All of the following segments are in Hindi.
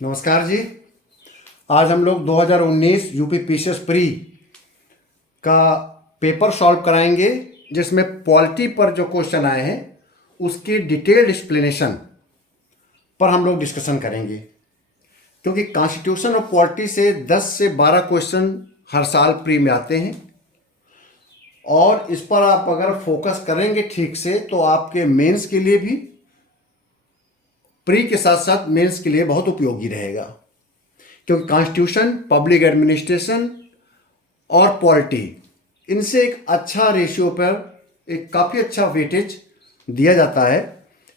नमस्कार जी। आज हम लोग 2019 यूपी पीसीएस प्री का पेपर सॉल्व कराएंगे, जिसमें पॉलिटी पर जो क्वेश्चन आए हैं उसकी डिटेल्ड एक्सप्लेनेशन पर हम लोग डिस्कशन करेंगे। क्योंकि कॉन्स्टिट्यूशन और पॉलिटी से 10 से 12 क्वेश्चन हर साल प्री में आते हैं, और इस पर आप अगर फोकस करेंगे ठीक से तो आपके मेंस के लिए भी, प्री के साथ साथ मेंस के लिए बहुत उपयोगी रहेगा। क्योंकि कॉन्स्टिट्यूशन, पब्लिक एडमिनिस्ट्रेशन और पॉलिटी, इनसे एक अच्छा रेशियो पर एक काफ़ी अच्छा वेटेज दिया जाता है।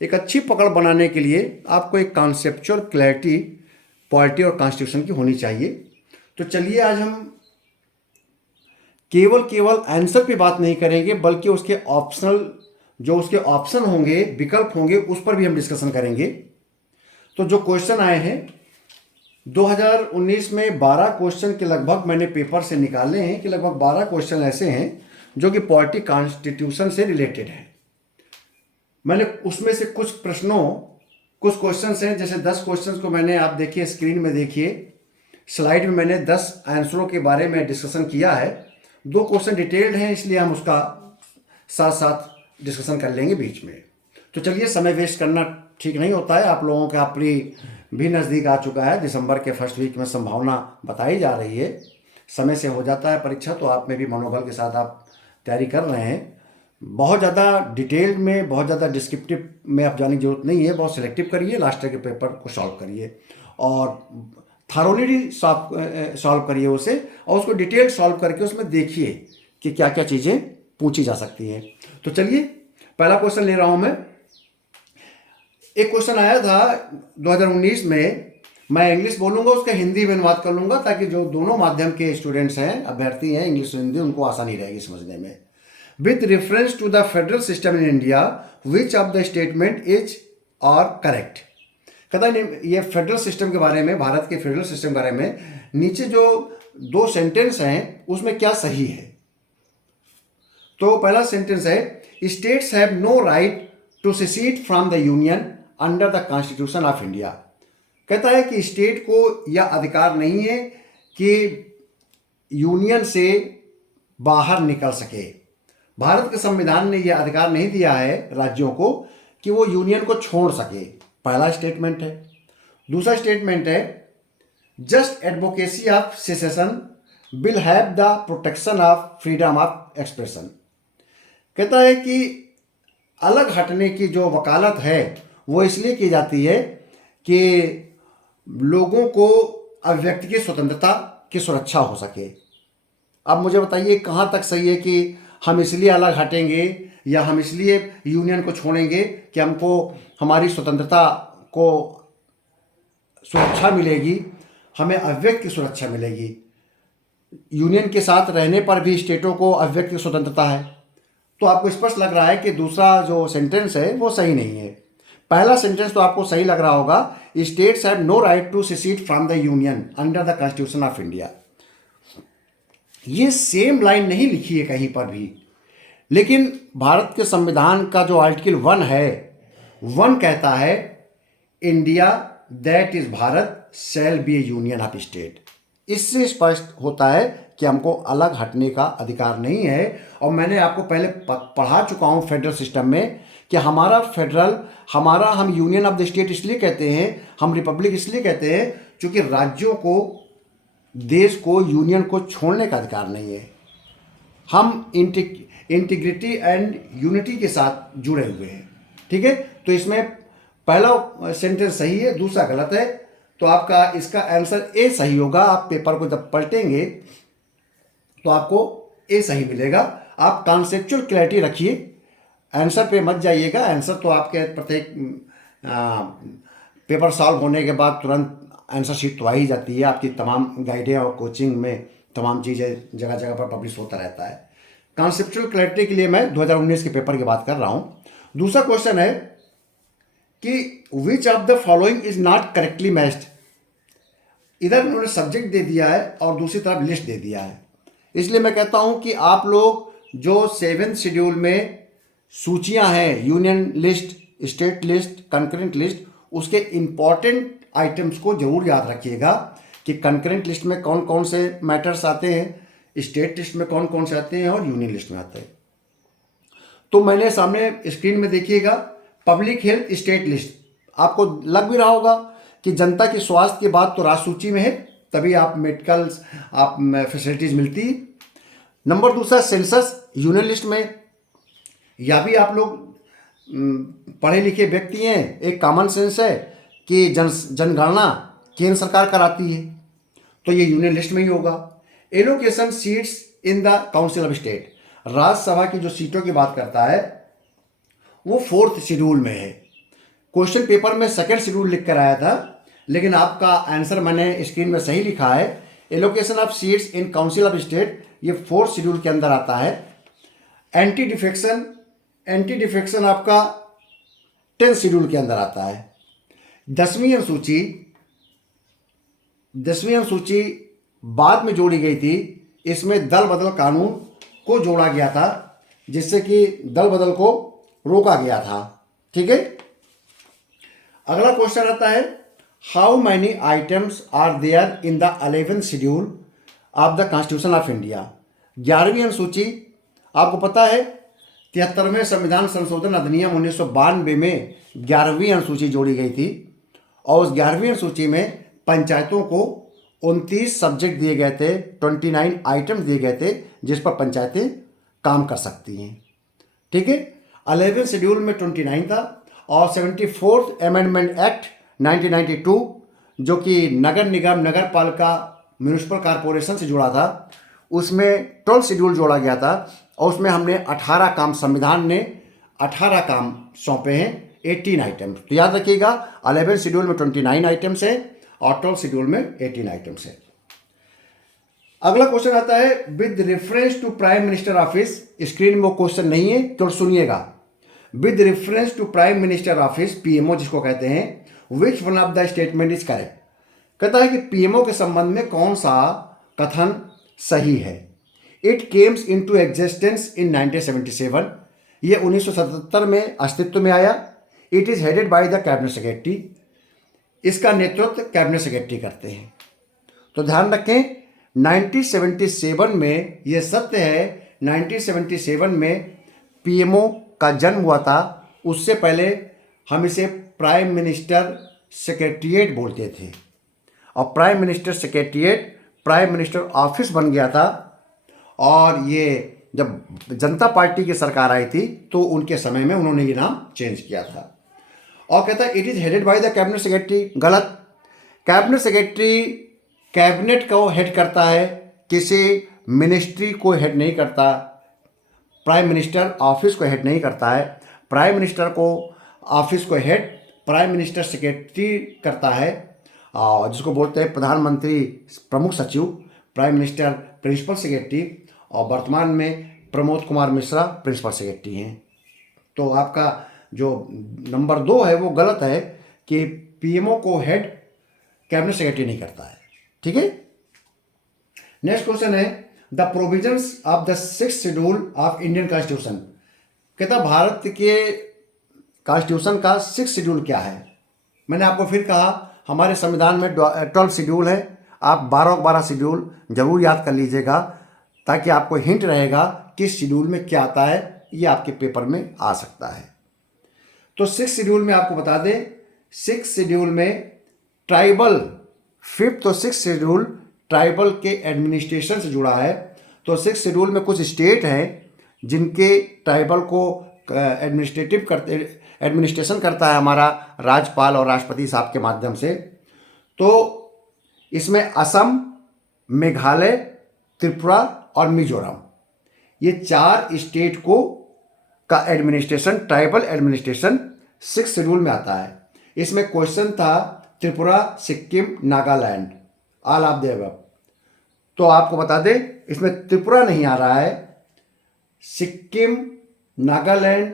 एक अच्छी पकड़ बनाने के लिए आपको एक कॉन्सेप्चुअल क्लैरिटी पॉलिटी और कॉन्स्टिट्यूशन की होनी चाहिए। तो चलिए, आज हम केवल आंसर पे बात नहीं करेंगे, बल्कि उसके ऑप्शनल, जो उसके ऑप्शन होंगे, विकल्प होंगे, उस पर भी हम डिस्कशन करेंगे। तो जो क्वेश्चन आए हैं 2019 में 12 क्वेश्चन के लगभग मैंने पेपर से निकाले हैं, कि लगभग 12 क्वेश्चन ऐसे हैं जो कि पॉलिटी कॉन्स्टिट्यूशन से रिलेटेड है। मैंने उसमें से कुछ क्वेश्चंस हैं, जैसे 10 क्वेश्चंस को मैंने, आप देखिए स्क्रीन में, देखिए स्लाइड में, मैंने 10 आंसरों के बारे में डिस्कशन किया है। 2 क्वेश्चन डिटेल्ड हैं, इसलिए हम उसका साथ साथ डिस्कशन कर लेंगे बीच में। तो चलिए, समय वेस्ट करना ठीक नहीं होता है। आप लोगों का प्री भी नज़दीक आ चुका है, दिसंबर के फर्स्ट वीक में संभावना बताई जा रही है। समय से हो जाता है परीक्षा, तो आप में भी मनोबल के साथ आप तैयारी कर रहे हैं। बहुत ज़्यादा डिटेल में, बहुत ज़्यादा डिस्क्रिप्टिव में आप जाने की जरूरत नहीं है। बहुत सिलेक्टिव करिए, लास्ट ईयर के पेपर को सॉल्व करिए और थारोली सॉल्व करिए उसे, और उसको डिटेल सॉल्व करके उसमें देखिए कि क्या क्या चीज़ें पूछी जा सकती हैं। तो चलिए, पहला क्वेश्चन ले रहा हूँ मैं। एक क्वेश्चन आया था 2019 में, मैं इंग्लिश बोलूँगा, उसका हिंदी में अनुवाद कर लूँगा, ताकि जो दोनों माध्यम के स्टूडेंट्स हैं, अभ्यर्थी हैं, इंग्लिश और हिंदी, उनको आसानी रहेगी समझने में। With reference to the federal system in India, which of the statement is और करेक्ट। कहता है ये फेडरल सिस्टम के बारे में, भारत के फेडरल सिस्टम के बारे में नीचे जो 2 सेंटेंस हैं उसमें क्या सही है। तो पहला सेंटेंस है, states have no right to secede from the union under the constitution of India. कहता है कि स्टेट को यह अधिकार नहीं है कि यूनियन से बाहर निकल सके। भारत के संविधान ने यह अधिकार नहीं दिया है राज्यों को कि वो यूनियन को छोड़ सके। पहला स्टेटमेंट है। दूसरा स्टेटमेंट है, just advocacy of cessation will have the protection of freedom of expression. कहता है कि अलग हटने की जो वकालत है वो इसलिए की जाती है कि लोगों को अभिव्यक्ति की स्वतंत्रता की सुरक्षा हो सके। अब मुझे बताइए, कहाँ तक सही है कि हम इसलिए अलग हटेंगे या हम इसलिए यूनियन को छोड़ेंगे कि हमको हमारी स्वतंत्रता को सुरक्षा मिलेगी, हमें अभिव्यक्ति की सुरक्षा मिलेगी। यूनियन के साथ रहने पर भी स्टेटों को अभिव्यक्ति की स्वतंत्रता है। तो आपको स्पष्ट लग रहा है कि दूसरा जो सेंटेंस है वो सही नहीं है। पहला सेंटेंस तो आपको सही लग रहा होगा, states have no right to secede from the union under the constitution of India. ये सेम लाइन नहीं लिखी है कहीं पर भी, लेकिन भारत के संविधान का जो आर्टिकल 1 है, 1 कहता है, India that is Bharat shall be A union of state. इससे स्पष्ट होता है कि हमको अलग हटने का अधिकार नहीं है। और मैंने आपको पहले पढ़ा चुका हूँ फेडरल सिस्टम में कि हम यूनियन ऑफ द स्टेट इसलिए कहते हैं, हम रिपब्लिक इसलिए कहते हैं क्योंकि राज्यों को, देश को यूनियन को छोड़ने का अधिकार नहीं है। हम इंटीग्रिटी एंड यूनिटी के साथ जुड़े हुए हैं। ठीक है, तो इसमें पहला सेंटेंस सही है, दूसरा गलत है। तो आपका इसका आंसर ए सही होगा। आप पेपर को जब पलटेंगे तो आपको ए सही मिलेगा। आप कॉन्सेप्चुअल क्लैरिटी रखिए, आंसर पे मत जाइएगा। आंसर तो आपके प्रत्येक पेपर सॉल्व होने के बाद तुरंत आंसर शीट तो आ ही जाती है। आपकी तमाम गाइडें और कोचिंग में तमाम चीज़ें जगह जगह पर पब्लिश होता रहता है। कॉन्सेप्चुअल क्लैरिटी के लिए मैं 2019 के पेपर की बात कर रहा हूँ। दूसरा क्वेश्चन है कि विच of the following is not correctly matched. इधर उन्होंने सब्जेक्ट दे दिया है और दूसरी तरफ लिस्ट दे दिया है। इसलिए मैं कहता हूं कि आप लोग जो 7th शेड्यूल में सूचियां हैं, union list, state list, concurrent list, उसके इम्पॉर्टेंट आइटम्स को जरूर याद रखिएगा कि कंकरेंट लिस्ट में कौन कौन से मैटर्स आते हैं, स्टेट लिस्ट में कौन कौन से आते हैं और यूनियन लिस्ट में आते हैं। तो मैंने सामने स्क्रीन में देखिएगा पब्लिक हेल्थ स्टेट लिस्ट, आपको लग भी रहा होगा कि जनता के स्वास्थ्य की बात तो राज सूची में है, तभी आप मेडिकल आप फैसिलिटीज मिलती है। नंबर दूसरा सेंसस यूनियन लिस्ट में, या भी आप लोग पढ़े लिखे व्यक्ति हैं, एक कॉमन सेंस है कि जनगणना केंद्र सरकार कराती है, तो ये यूनियन लिस्ट में ही होगा। Allocation seats in the council of state, Rajya Sabha की जो सीटों की बात करता है वो 4th शेड्यूल में है। क्वेश्चन पेपर में 2nd शेड्यूल लिख कर आया था, लेकिन आपका आंसर मैंने स्क्रीन में सही लिखा है। Allocation of seats in council of state ये 4th शेड्यूल के अंदर आता है। एंटी डिफेक्शन आपका 10th शेड्यूल के अंदर आता है। 10वीं अनुसूची बाद में जोड़ी गई थी, इसमें दल बदल कानून को जोड़ा गया था, जिससे कि दल बदल को रोका गया था। ठीक है, अगला क्वेश्चन आता है how many items are there in the 11th schedule of the constitution of India. 11वीं अनुसूची, आपको पता है 73वें संविधान संशोधन अधिनियम 1992 में 11वीं अनुसूची जोड़ी गई थी, और उस 11वीं अनुसूची में पंचायतों को 29 सब्जेक्ट दिए गए थे, 29 आइटम्स दिए गए थे जिस पर पंचायतें काम कर सकती हैं। ठीक है, 11th शेड्यूल में 29 था, और 74th अमेंडमेंट एक्ट 1992 जो कि नगर निगम नगर पालिका म्यूनिसिपल कॉरपोरेशन से जुड़ा था, उसमें 12th शेड्यूल जोड़ा गया था, और उसमें हमने 18 काम, संविधान ने 18 काम सौंपे हैं, 18 आइटम्स। तो याद रखिएगा 11th शेड्यूल में 29 आइटम्स है और 12th शेड्यूल में 18 आइटम्स है। अगला क्वेश्चन आता है with reference to prime minister office, screen में वो क्वेश्चन नहीं है तो सुनिएगा। With reference to prime minister office, PMO जिसको कहते हैं, which one of the statement is correct. कहता है कि पीएमओ के संबंध में कौन सा कथन सही है। It Kemps into existence in 1977, ये 1977 में अस्तित्व में आया। It is headed by the cabinet secretary, इसका नेतृत्व कैबिनेट सेक्रेटरी करते हैं। तो ध्यान रखें 1977 में, यह सत्य है 1977 में पीएमओ का जन्म हुआ था। उससे पहले हम इसे प्राइम मिनिस्टर सेक्रेटरीट बोलते थे, और prime minister secretariat prime minister office बन गया था। और ये जब जनता पार्टी की सरकार आई थी तो उनके समय में उन्होंने ये नाम चेंज किया था। और कहता है it is headed by the cabinet secretary, गलत। कैबिनेट सेक्रेटरी कैबिनेट को हेड करता है, किसी मिनिस्ट्री को हेड नहीं करता। प्राइम मिनिस्टर ऑफिस को हेड नहीं करता है। प्राइम मिनिस्टर को ऑफिस को हेड प्राइम मिनिस्टर सेक्रेटरी करता है, और जिसको बोलते हैं प्रधानमंत्री प्रमुख सचिव, प्राइम मिनिस्टर प्रिंसिपल सेक्रेटरी, और वर्तमान में प्रमोद कुमार मिश्रा प्रिंसिपल सेक्रेटरी हैं। तो आपका जो नंबर 2 है वो गलत है कि पीएमओ को हेड कैबिनेट सेक्रेटरी नहीं करता है। ठीक है, नेक्स्ट क्वेश्चन है the provisions of the 6th schedule of Indian constitution. कहता भारत के कॉन्स्टिट्यूशन का 6th शेड्यूल क्या है। मैंने आपको फिर कहा हमारे संविधान में 12 शेड्यूल है, आप 12 शेड्यूल जरूर याद कर लीजिएगा, ताकि आपको हिंट रहेगा किस शेड्यूल में क्या आता है, ये आपके पेपर में आ सकता है। तो 6th शेड्यूल में आपको बता दें, 6th शेड्यूल में ट्राइबल, 5th और 6th शेड्यूल ट्राइबल के एडमिनिस्ट्रेशन से जुड़ा है। तो 6th शेड्यूल में कुछ स्टेट हैं जिनके ट्राइबल को एडमिनिस्ट्रेशन करता है हमारा राज्यपाल और राष्ट्रपति साहब के माध्यम से। तो इसमें असम, मेघालय, त्रिपुरा और मिजोरम, ये 4 स्टेट को का administration, tribal administration 6th schedule में आता है। इसमें क्वेश्चन था Tripura, Sikkim, Nagaland, all of the above. तो आपको बता दें इसमें त्रिपुरा नहीं आ रहा है, सिक्किम, नागालैंड,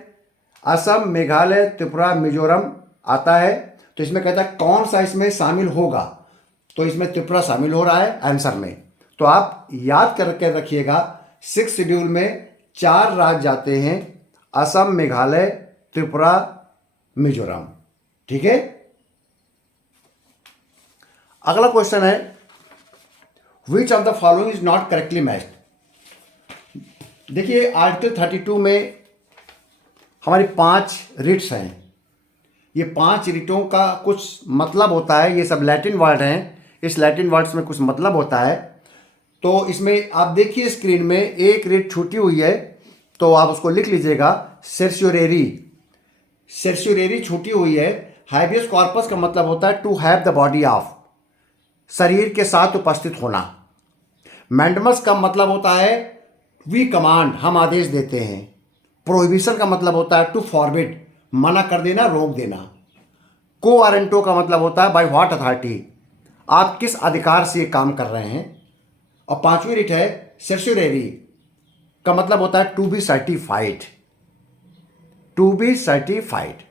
असम, मेघालय, त्रिपुरा, मिजोरम आता है। तो इसमें कहता है कौन सा इसमें शामिल होगा, तो इसमें त्रिपुरा शामिल हो रहा है आंसर में। तो आप याद करके रखिएगा 6th शेड्यूल में 4 राज्य आते हैं, असम, मेघालय, त्रिपुरा, मिजोरम। ठीक है, अगला क्वेश्चन है, विच of the following is not correctly matched. देखिए आर्टिकल 32 में हमारी 5 रिट्स हैं। ये 5 रिटों का कुछ मतलब होता है, ये सब लैटिन वर्ड हैं, इस लैटिन वर्ड्स में कुछ मतलब होता है। तो इसमें आप देखिए स्क्रीन में एक रिट छूटी हुई है, तो आप उसको लिख लीजिएगा, सेर्स्योरेरी। सेर्स्योरेरी छूटी हुई है। हाइबियस कॉर्पस का मतलब होता है to have the body of, शरीर के साथ उपस्थित होना। मैंडमस का मतलब होता है वी कमांड, हम आदेश देते हैं। प्रोहिबिशन का मतलब होता है टू फॉरबिड, मना कर देना, रोक देना। कोवारंटो का मतलब होता है बाय व्हाट अथॉरिटी, आप किस अधिकार से ये काम कर रहे हैं। और 5वीं रिट है सेर्स्योरेरी का मतलब होता है to be certified, to be certified.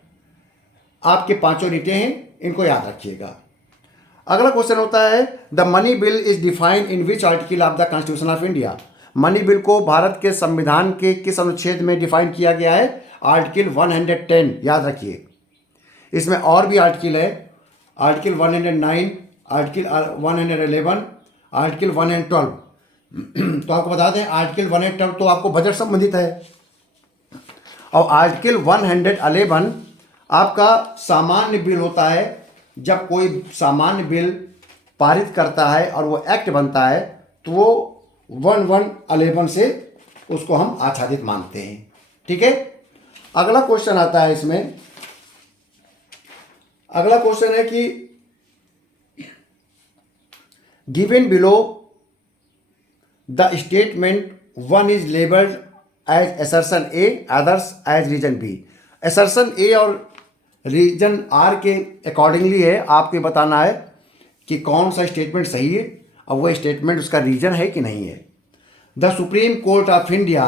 आपके 5 रिटें हैं, इनको याद रखिएगा। अगला क्वेश्चन होता है, the money bill is defined in which article of the constitution of India. Money bill को भारत के संविधान के किस अनुच्छेद में डिफाइन किया गया है? आर्टिकल 110, याद रखिए। इसमें और भी आर्टिकल है, आर्टिकल 109, आर्टिकल 111, आर्टिकल 112। तो आपको बता दें आर्टिकल 112 तो आपको बजट संबंधित है, और आर्टिकल 111 आपका सामान्य बिल होता है। जब कोई सामान्य बिल पारित करता है और वो एक्ट बनता है तो वो 111 से उसको हम आच्छादित मानते हैं। ठीक है, अगला क्वेश्चन आता है इसमें। अगला क्वेश्चन है कि given below the statement one is labelled as assertion A, others as reason B. Assertion A और रीजन आर के अकॉर्डिंगली है, आपको बताना है कि कौन सा स्टेटमेंट सही है और वो स्टेटमेंट उसका रीजन है कि नहीं है। The supreme court of India,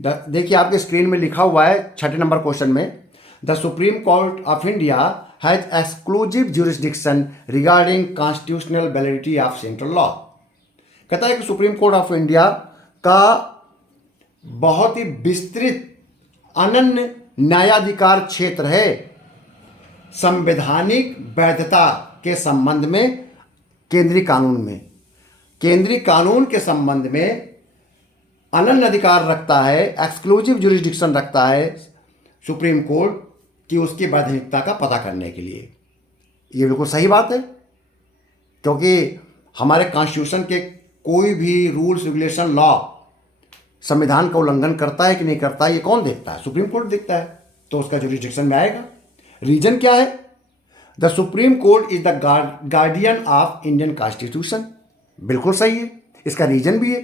देखिए आपके स्क्रीन में लिखा हुआ है 6 नंबर क्वेश्चन में, the supreme court of India has exclusive jurisdiction regarding constitutional validity of central law. कहता है कि सुप्रीम कोर्ट ऑफ इंडिया का बहुत ही विस्तृत अनन्य न्यायाधिकार क्षेत्र है संवैधानिक वैधता के संबंध में, केंद्रीय कानून में, केंद्रीय कानून के संबंध में अनन्य अधिकार रखता है, एक्सक्लूसिव ज्यूरिसडिक्शन रखता है सुप्रीम कोर्ट कि उसकी वैधानिकता का पता करने के लिए। ये बिल्कुल सही बात है, क्योंकि हमारे कॉन्स्टिट्यूशन के कोई भी रूल्स रेगुलेशन लॉ संविधान का उल्लंघन करता है कि नहीं करता है, ये कौन देखता है? सुप्रीम कोर्ट देखता है, तो उसका ज्यूरिसडिक्शन में आएगा। रीजन क्या है? The supreme court is the guardian of Indian constitution. बिल्कुल सही है, इसका रीजन भी है।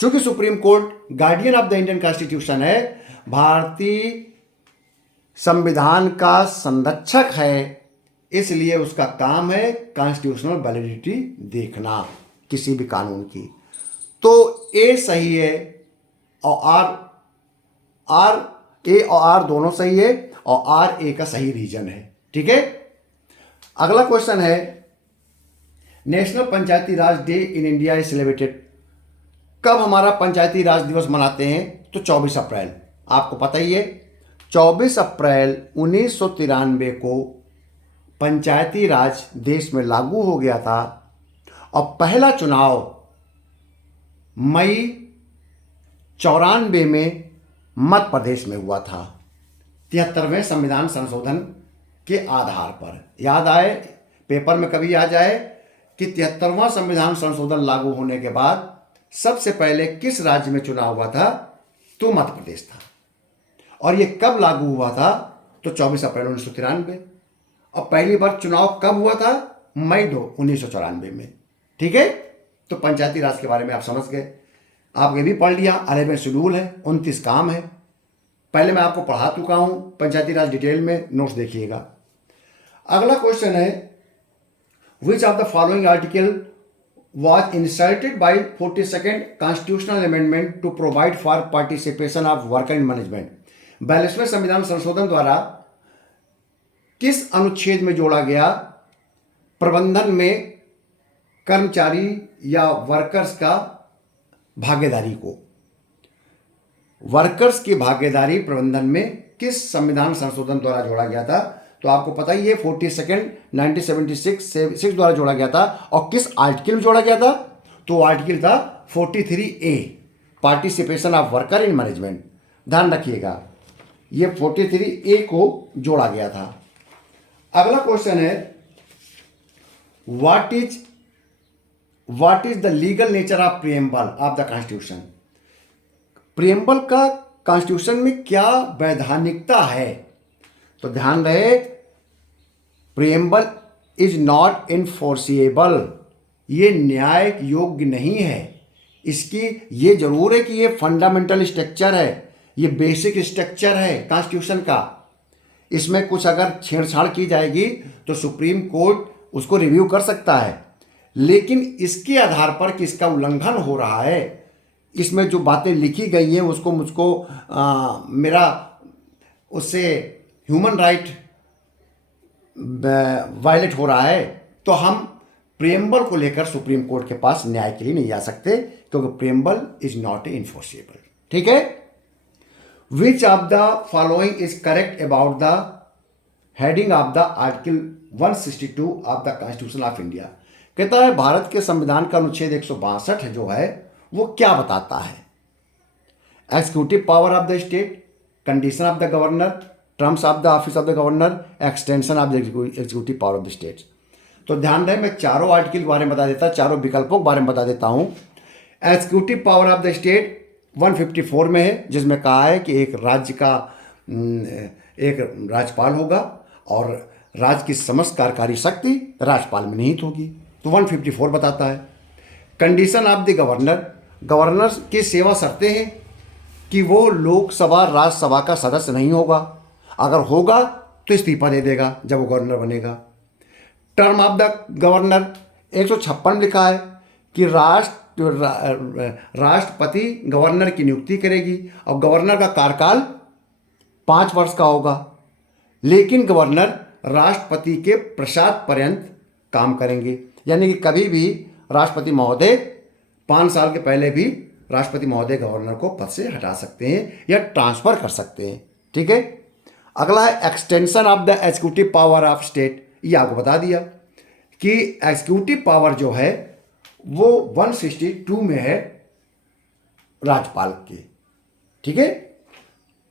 चूंकि supreme court guardian of the Indian constitution है, भारतीय संविधान का संरक्षक है, इसलिए उसका काम है कॉन्स्टिट्यूशनल वैलिडिटी देखना किसी भी कानून की। तो ए सही है और ए और आर दोनों सही है, और आर ए का सही रीजन है। ठीक है, अगला क्वेश्चन है, national Panchayati Raj day in India is celebrated. कब हमारा पंचायती राज दिवस मनाते हैं? तो 24 अप्रैल। आपको पता ही है 24 अप्रैल 1993 को पंचायती राज देश में लागू हो गया था, और पहला चुनाव मई 94 में मध्य प्रदेश में हुआ था, 73वें संविधान संशोधन के आधार पर। याद आए, पेपर में कभी आ जाए कि 73वां संविधान संशोधन लागू होने के बाद सबसे पहले किस राज्य में चुनाव हुआ था? तो मध्य प्रदेश था। और ये कब लागू हुआ था? तो 24 अप्रैल 1993। और पहली बार चुनाव कब हुआ था? मई 1994 में। ठीक है, तो पंचायती राज के बारे में आप समझ गए। आप ये भी पढ़ लिया, 11 शेड्यूल है, 29 काम है। पहले मैं आपको पढ़ा चुका हूं पंचायती राज डिटेल में, नोट्स देखिएगा। अगला क्वेश्चन है, विच of the following article was inserted by 42nd constitutional amendment to provide for participation of worker in management। 42वें संविधान संशोधन द्वारा किस अनुच्छेद में जोड़ा गया प्रबंधन में कर्मचारी या वर्कर्स का भागीदारी को? वर्कर्स की भागीदारी प्रबंधन में किस संविधान संशोधन द्वारा जोड़ा गया था? तो आपको पता ही है 42 1976 से 6 द्वारा जोड़ा गया था। और किस आर्टिकल में जोड़ा गया था? तो आर्टिकल था 43A, participation of worker in management. ध्यान रखिएगा, ये 43A को जोड़ा गया था। अगला क्वेश्चन है, what is the legal nature of preamble of the constitution? Preamble का कॉन्स्टिट्यूशन में क्या वैधानिकता है? तो ध्यान रहे, प्रिएम्बल इज नॉट इनफोर्सिएबल, ये न्याय योग्य नहीं है। इसकी ये जरूर है कि ये फंडामेंटल स्ट्रक्चर है, ये बेसिक स्ट्रक्चर है कॉन्स्टिट्यूशन का। इसमें कुछ अगर छेड़छाड़ की जाएगी तो सुप्रीम कोर्ट उसको रिव्यू कर सकता है, लेकिन इसके आधार पर कि इसका उल्लंघन हो रहा है, इसमें जो बातें लिखी गई हैं उसको मुझको मेरा उससे ह्यूमन राइट वायलेट हो रहा है, तो हम प्रिएम्बल को लेकर सुप्रीम कोर्ट के पास न्याय के लिए नहीं जा सकते, क्योंकि प्रिएम्बल इज नॉट इनफोर्सिएबल। ठीक है। विच of the following is correct about the heading of the article 162 of the constitution of India? कहता है भारत के संविधान का अनुच्छेद 162 जो है वो क्या बताता है? Executive power of the state, condition of the governor, terms of the office of the governor, extension of the executive power of the states. तो ध्यान रहे, मैं चारों आर्टिकल के बारे में बता देता, चारों विकल्पों के बारे में बता देता हूं। Executive power of the state 154 में है, जिसमें कहा है कि एक राज्य का एक राज्यपाल होगा और राज्य की समस्त कार्यकारी शक्ति राज्यपाल में निहित होगी, तो 154 बताता है। Condition of the governor, governor की सेवा शर्तें हैं कि वो लोकसभा राज्यसभा का सदस्य नहीं होगा, अगर होगा तो इस्तीफा दे देगा जब वो गवर्नर बनेगा। टर्म ऑफ द गवर्नर 156 लिखा है कि राष्ट्रपति गवर्नर की नियुक्ति करेगी और गवर्नर का कार्यकाल 5 वर्ष का होगा, लेकिन गवर्नर राष्ट्रपति के प्रसाद पर्यंत काम करेंगे, यानी कि कभी भी राष्ट्रपति महोदय 5 साल के पहले भी राष्ट्रपति महोदय गवर्नर को पद से हटा सकते हैं या ट्रांसफर कर सकते हैं। ठीक है। अगला है extension of the executive power of state. ये आपको बता दिया कि एग्जीक्यूटिव पावर जो है वो 162 में है राज्यपाल के। ठीक है।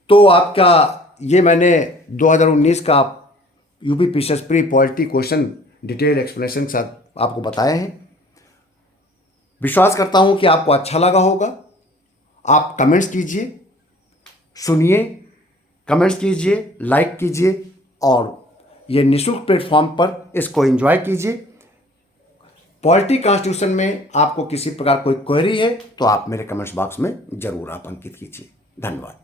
तो आपका ये मैंने 2019 का UP PCS pre polity question detail explanation के साथ आपको बताए हैं। विश्वास करता हूं कि आपको अच्छा लगा होगा। आप कमेंट्स कीजिए, सुनिए, कमेंट्स कीजिए, लाइक कीजिए और ये निःशुल्क प्लेटफॉर्म पर इसको एंजॉय कीजिए। पॉलिटी कॉन्स्टिट्यूशन में आपको किसी प्रकार कोई क्वेरी है तो आप मेरे कमेंट्स बॉक्स में जरूर आप अंकित कीजिए। धन्यवाद।